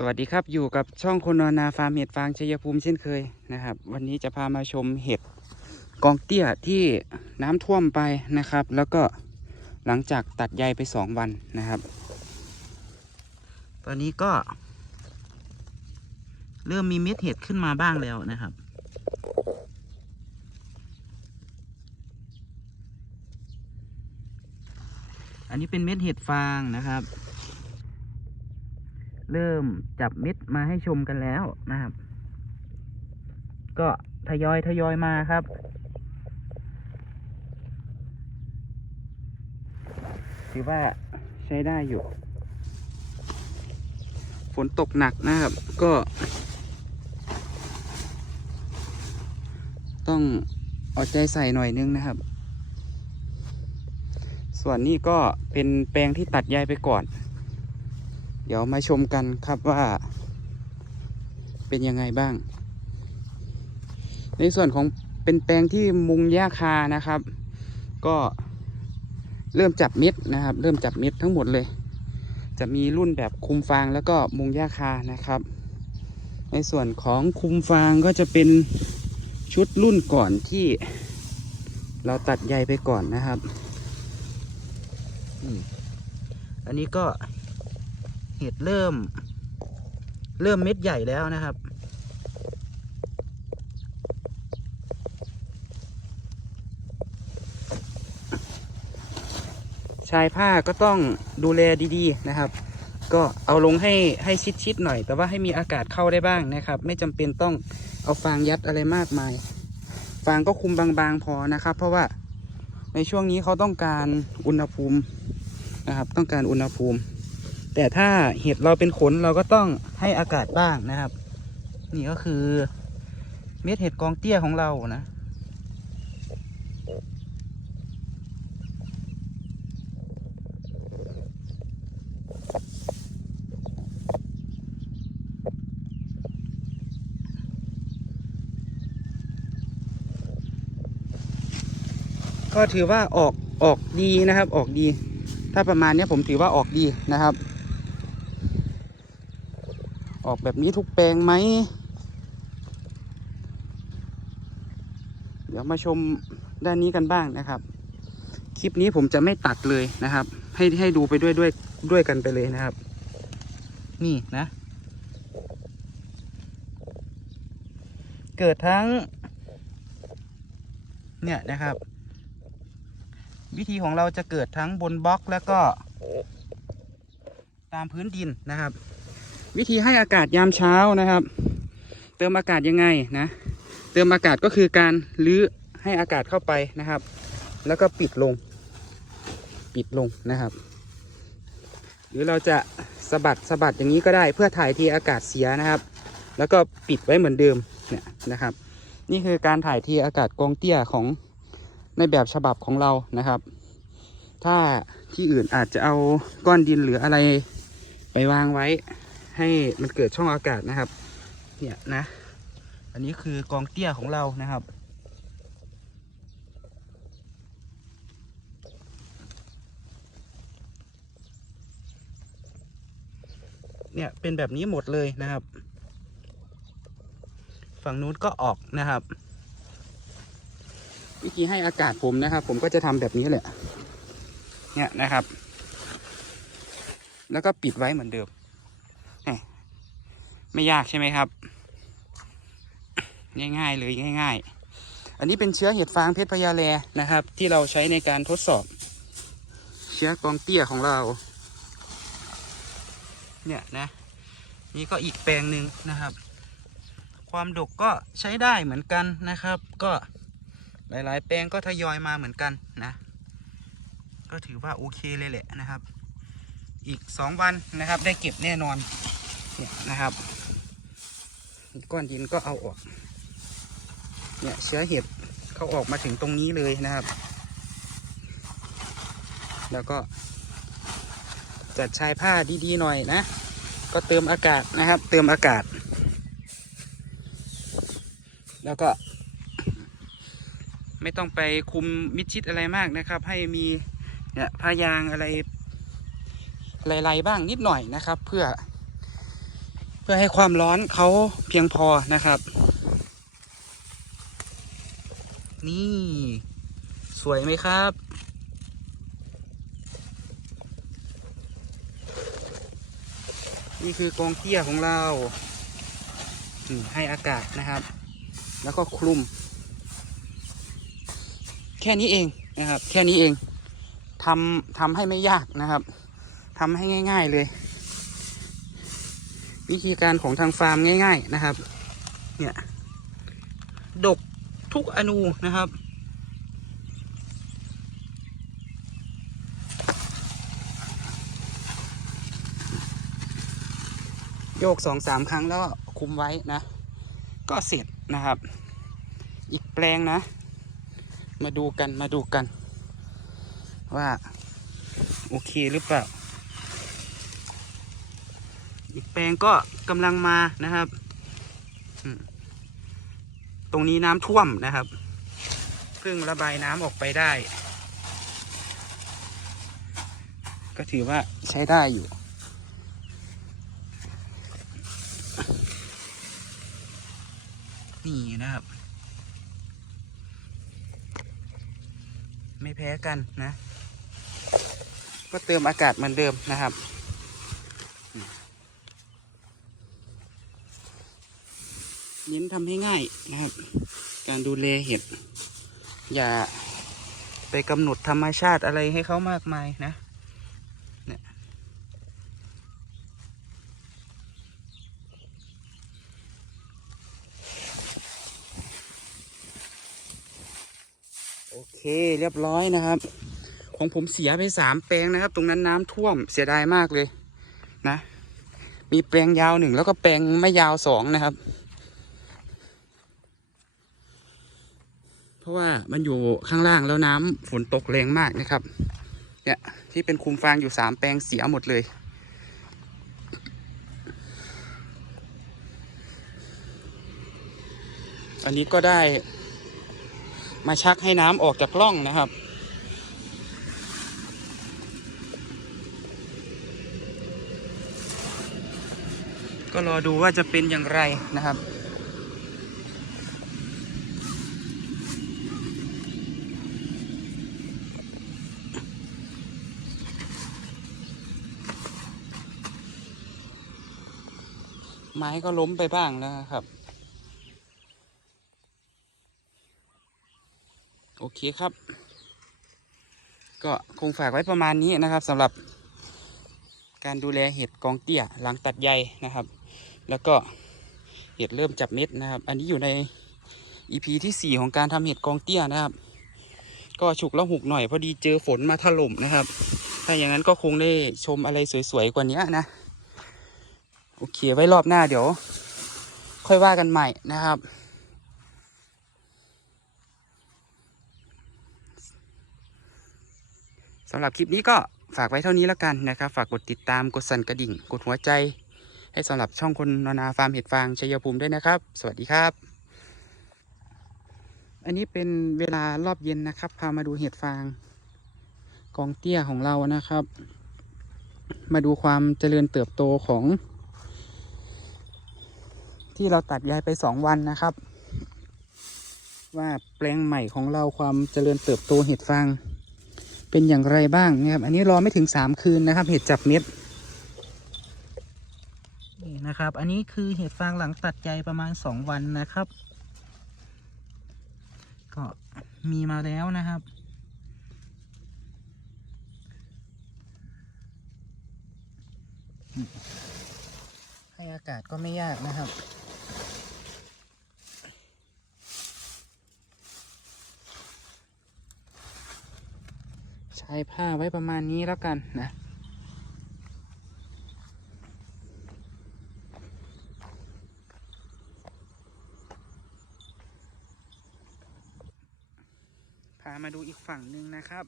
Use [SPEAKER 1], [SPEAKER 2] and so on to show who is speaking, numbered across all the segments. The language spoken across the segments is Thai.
[SPEAKER 1] สวัสดีครับอยู่กับช่องคนนอนาฟาร์มเห็ดฟางชัยภูมิเช่นเคยนะครับ วันนี้จะพามาชมเห็ดกองเตี้ยที่น้ำท่วมไปนะครับ แล้วก็หลังจากตัดใยไปสองวันนะครับ ตอนนี้ก็ เริ่มมีเม็ดเห็ดขึ้นมาบ้างแล้วนะครับ อันนี้เป็นเม็ดเห็ดฟางนะครับ เริ่มจับเม็ดมาให้ชมกันแล้วนะครับ ก็ทยอยทยอยมาครับ ถือว่าใช้ได้อยู่ ฝนตกหนักนะครับ ก็ ต้องเอาใจใส่หน่อยนึงนะครับ ส่วนนี้ก็เป็นแปลงที่ตัดใยไปก่อน เดี๋ยวมาชมกันครับว่า เป็นยังไงบ้าง ในส่วนของเป็นแปลงที่มุงหญ้าคานะครับ ก็เริ่มจับเม็ดนะครับ เริ่มจับเม็ดทั้งหมดเลย จะมีรุ่นแบบคุมฟางแล้วก็มุงหญ้าคานะครับ ในส่วนของคุมฟางก็จะเป็นชุดรุ่นก่อนที่เราตัดใยไปก่อนนะครับ อันนี้ก็ เห็ดเริ่ม เริ่มเม็ดใหญ่แล้วนะครับ ชายผ้าก็ต้องดูแลดีๆนะครับ ก็เอาลงให้ให้ชิดๆหน่อย แต่ว่าให้มีอากาศเข้าได้บ้างนะครับ ไม่จำเป็นต้องเอาฟางยัดอะไรมากมาย ฟางก็คุมบางๆพอนะครับ เพราะว่าในช่วงนี้เขาต้องการอุณหภูมินะครับ ต้องการอุณหภูมิ แต่ถ้าเห็ดเราเป็นขนเราก็ต้องให้อากาศบ้างนะครับ นี่ก็คือ เม็ดเห็ดกองเตี้ยของเรานะก็ถือว่าออกออกดีนะครับ ออกดี ถ้าประมาณนี้ผมถือว่าออกดีนะครับ ออกแบบนี้ทุกแปลงไหม เดี๋ยวมาชมด้านนี้กันบ้างนะครับ คลิปนี้ผมจะไม่ตัดเลยนะครับ ให้ให้ดูไปด้วยด้วยด้วยกันไปเลยนะครับ นี่นะ เกิดทั้ง เนี่ยนะครับ วิธีของเราจะเกิดทั้งบนบล็อกแล้วก็ตามพื้นดินนะครับ วิธีให้อากาศยามเช้านะครับ เติมอากาศยังไงนะ เติมอากาศก็คือการลื้อให้อากาศเข้าไปนะครับ แล้วก็ปิดลง ปิดลงนะครับ หรือเราจะสะบัดสะบัดอย่างนี้ก็ได้ เพื่อถ่ายทีอากาศเสียนะครับ แล้วก็ปิดไว้เหมือนเดิมเนี่ยนะครับ นี่คือการถ่ายทีอากาศกองเตี้ยของในแบบฉบับของเรานะครับ ถ้าที่อื่นอาจจะเอาก้อนดินหรืออะไรไปวางไว้ ให้มันเกิดช่องอากาศนะครับ เนี่ยนะ อันนี้คือกองเตี้ยของเรานะครับ เนี่ยเป็นแบบนี้หมดเลยนะครับ ฝั่งนู้นก็ออกนะครับ วิธีให้อากาศผมนะครับ ผมก็จะทำแบบนี้แหละ เนี่ยนะครับ แล้วก็ปิดไว้เหมือนเดิม ไม่ยากใช่ไหมครับ ง่ายๆเลยง่าย ๆ อันนี้เป็นเชื้อเห็ดฟางเพชรพญาแลนะครับ ที่เราใช้ในการทดสอบ เชื้อกองเตี้ยของเรา เนี่ยนะ นี่ก็อีกแปลงหนึ่งนะครับ ความดกก็ใช้ได้เหมือนกันนะครับ ก็หลายๆ แปลงก็ทยอยมาเหมือนกันนะ ก็ถือว่าโอเคเลยแหละนะครับ อีกสองวันนะครับ ได้เก็บแน่นอนเนี่ยนะครับ ก้อนดินก็เอาออก เนี่ยเชื้อเห็ดเขาออกมาถึงตรงนี้เลยนะครับ แล้วก็จัดชายผ้าดีๆหน่อยนะ ก็เติมอากาศนะครับ เติมอากาศ แล้วก็ ไม่ต้องไปคุมมิดชิดอะไรมากนะครับ ให้มีเนี่ยผ้ายางอะไร ลายๆบ้างนิดหน่อยนะครับ เพื่อ เพื่อให้ความร้อนเขาเพียงพอนะครับ นี่ สวยไหมครับนี่คือกองเตี้ยของเราให้อากาศนะครับ แล้วก็คลุม แค่นี้เองนะครับ แค่นี้เองทำทำให้ไม่ยากนะครับ ทำให้ง่าย ๆเลย วิธีการของทางฟาร์มง่าย ๆนะครับ เนี่ย ดกทุกอนูนะครับโยกสองสามครั้งแล้วคุมไว้นะ ก็เสร็จนะครับ อีกแปลงนะ มาดูกันมาดูกัน ว่า โอเคหรือเปล่า อีกแปลงก็กำลังมานะครับ ตรงนี้น้ำท่วมนะครับเพิ่งระบายน้ำออกไปได้ ก็ถือว่าใช้ได้อยู่ นี่นะครับ ไม่แพ้กันนะ ก็เติมอากาศเหมือนเดิมนะครับ เน้นทำให้ง่ายนะครับ การดูแลเห็ด อย่าไปกำหนดธรรมชาติอะไรให้เขามากมายนะเนี่ยโอเคเรียบร้อยนะครับ ของผมเสียไปสามแปลงนะครับ ตรงนั้นน้ำท่วมเสียดายมากเลยนะ มีแปลงยาวหนึ่งแล้วก็แปลงไม่ยาวสองนะครับ เพ ราะว่ามันอยู่ข้างล่างแล้วน้ำฝนตกแรงมากนะครับ เนี่ยที่เป็นคุมฟางอยู่สามแปลงเสียหมดเลย อันนี้ก็ได้มาชักให้น้ำออกจากร่องนะครับ ก็รอดูว่าจะเป็นอย่างไรนะครับ ไม้ก็ล้มไปบ้างแล้วครับ โอเคครับ ก็คงฝากไว้ประมาณนี้นะครับสำหรับการดูแลเห็ดกองเตี้ยหลังตัดใยนะครับ แล้วก็เห็ดเริ่มจับเม็ดนะครับ อันนี้อยู่ใน EP ที่ 4 ของการทำเห็ดกองเตี้ยนะครับ ก็ฉุกแล้วหุกหน่อยพอดีเจอฝนมาถล่มนะครับ ถ้าอย่างนั้นก็คงได้ชมอะไรสวยๆกว่านี้นะ โอเคไว้รอบหน้าเดี๋ยว ค่อยว่ากันใหม่นะครับ สำหรับคลิปนี้ก็ฝากไว้เท่านี้แล้วกันนะครับ ฝากกดติดตามกดสั่นกระดิ่ง กดหัวใจ ให้สำหรับช่องคนนานาฟาร์มเห็ดฟางชัยภูมิด้วยนะครับ สวัสดีครับ อันนี้เป็นเวลารอบเย็นนะครับ พามาดูเห็ดฟางกองเตี้ยของเรานะครับ มาดูความเจริญเติบโตของ ที่เราตัดย้ายไปสองวันนะครับ ว่าแปลงใหม่ของเราความเจริญเติบโตเห็ดฟางเป็นอย่างไรบ้างนะครับ อันนี้รอไม่ถึงสามคืนนะครับ เห็ดจับเม็ดนี่นะครับ อันนี้คือเห็ดฟางหลังตัดใยประมาณสองวันนะครับ ก็มีมาแล้วนะครับให้อากาศก็ไม่ยากนะครับ ใช้ผ้าไว้ประมาณนี้แล้วกันนะพามาดูอีกฝั่งหนึ่งนะครับ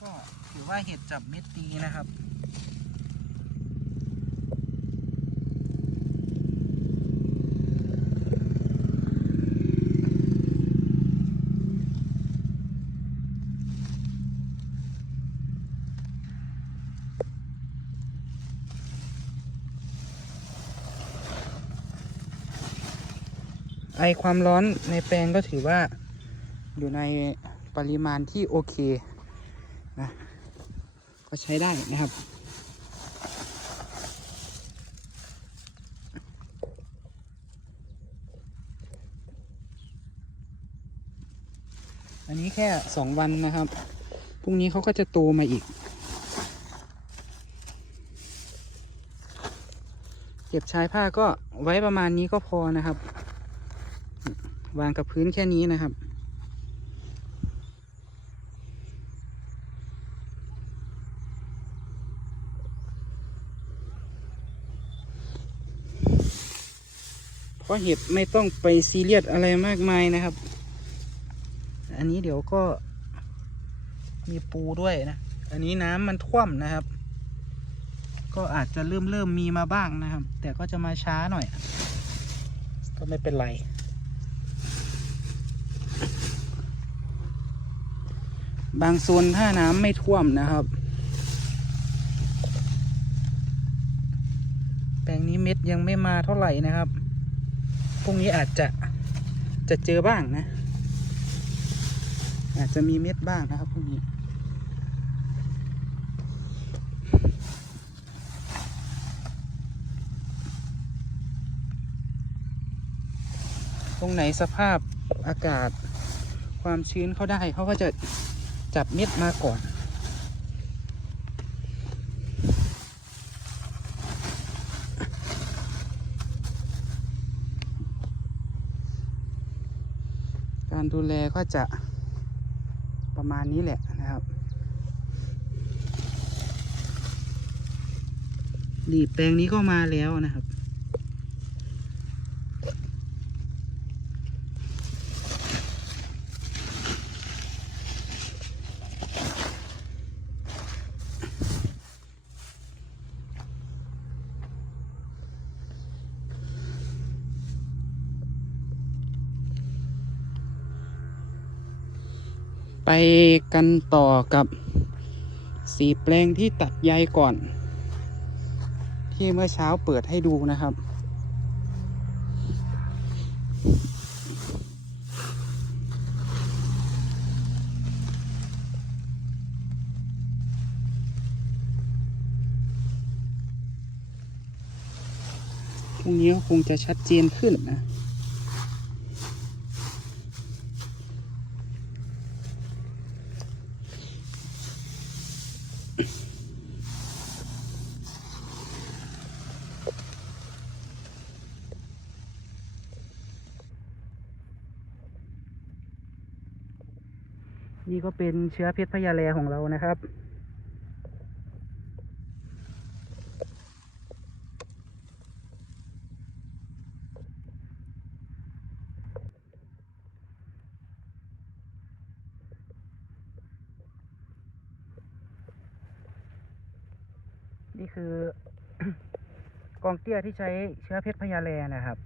[SPEAKER 1] ก็ถือว่าเห็ดจับเม็ดดีนะครับ ไอความร้อนในแปลงก็ถือว่าอยู่ในปริมาณที่โอเคนะก็ใช้ได้นะครับ อันนี้แค่สองวันนะครับ พรุ่งนี้เขาก็จะโตมาอีก เก็บชายผ้าก็ไว้ประมาณนี้ก็พอนะครับ วางกับพื้นแค่นี้นะครับ เพราะเห็บไม่ต้องไปซีเรียสอะไรมากมายนะครับ อันนี้เดี๋ยวก็มีปูด้วยนะ อันนี้น้ำมันท่วมนะครับ ก็อาจจะเริ่มเริ่มมีมาบ้างนะครับ แต่ก็จะมาช้าหน่อย ก็ไม่เป็นไร บางโซนถ้าน้ำไม่ท่วมนะครับ แปลงนี้เม็ดยังไม่มาเท่าไหร่นะครับพรุ่งนี้อาจจะจะเจอบ้างนะ อาจจะมีเม็ดบ้างนะครับพรุ่งนี้ตรงไหนสภาพอากาศความชื้นเขาได้เขาก็จะ จับเม็ดมาก่อน การดูแลก็จะประมาณนี้แหละนะครับนี่แปลงนี้ก็มาแล้วนะครับ กันต่อกับสีแปลงที่ตัดใยก่อน ที่เมื่อเช้าเปิดให้ดูนะครับ พรุ่งนี้คงจะชัดเจนขึ้นนะ นี่ก็เป็นเชื้อเพชรพญาแลของเรานะครับ นี่คือกองเตี้ยที่ใช้เชื้อเพชรพญาแลนะครับ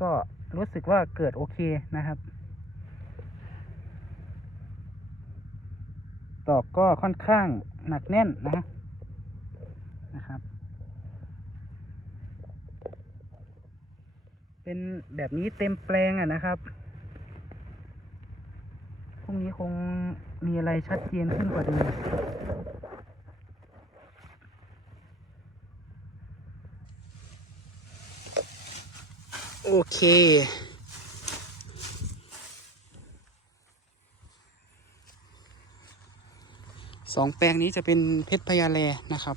[SPEAKER 1] ก็รู้สึกว่าเกิดโอเคนะครับ อกก็ค่อนข้างหนักแน่นนะนะครับ เป็นแบบนี้เต็มแปลงอะนะครับพรุ่งนี้คงมีอะไรชัดเจนขึ้นกว่าเดิมโอเค สองแปลงนี้จะเป็นเพชรพญาแลนะครับ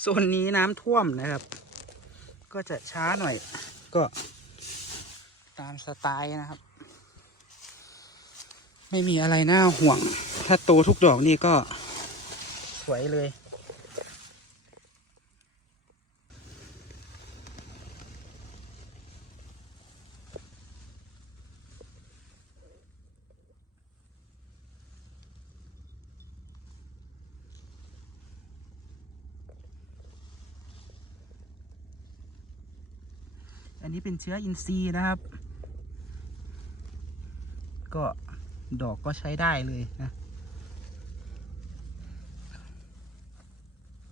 [SPEAKER 1] โซนนี้น้ำท่วมนะครับ ก็จะช้าหน่อย ก็ตามสไตล์นะครับ ไม่มีอะไรน่าห่วง ถ้าโตทุกดอกนี่ก็สวยเลย เป็นเชื้ออินทรีย์นะครับ ก็ดอกก็ใช้ได้เลยนะ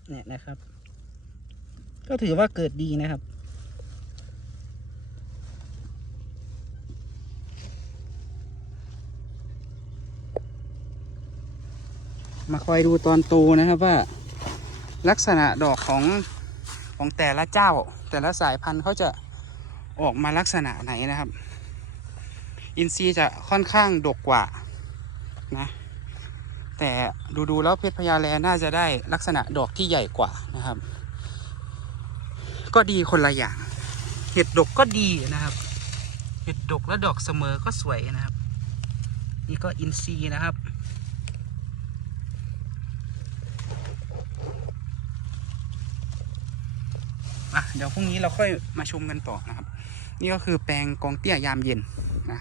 [SPEAKER 1] เนี่ยนะครับ ก็ถือว่าเกิดดีนะครับ มาคอยดูตอนโตนะครับว่า ลักษณะดอกของของแต่ละเจ้า แต่ละสายพันธุ์เขาจะ ออกมาลักษณะไหนนะครับ อินทรีย์จะค่อนข้างดกกว่านะแต่ดูๆแล้วเพชรพญาแลน่าจะได้ลักษณะดอกที่ใหญ่กว่านะครับ ก็ดีคนละอย่าง เห็ดดกก็ดีนะครับ เห็ดดกและดอกเสมอก็สวยนะครับ นี่ก็อินทรีย์นะครับอะเดี๋ยวพรุ่งนี้เราค่อยมาชมกันต่อนะครับ นี่ก็คือแปลงกองเตี้ยยามเย็นนะ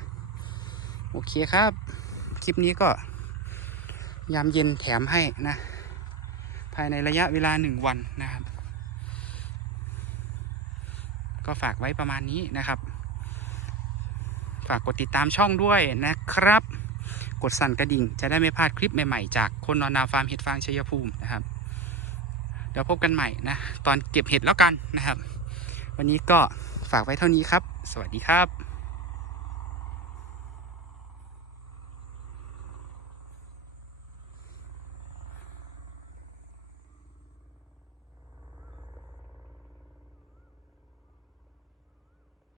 [SPEAKER 1] โอเคครับ คลิปนี้ก็ ยามเย็นแถมให้นะ ภายในระยะเวลาหนึ่งวันนะครับ ก็ฝากไว้ประมาณนี้นะครับ ฝากกดติดตามช่องด้วยนะครับ กดสั่นกระดิ่ง จะได้ไม่พลาดคลิปใหม่ๆ จากคนนอนนาฟาร์มเห็ดฟางชัยภูมินะครับเดี๋ยวพบกันใหม่นะ ตอนเก็บเห็ดแล้วกันนะครับ วันนี้ก็ ฝากไว้เท่านี้ครับ สวัสดีครับ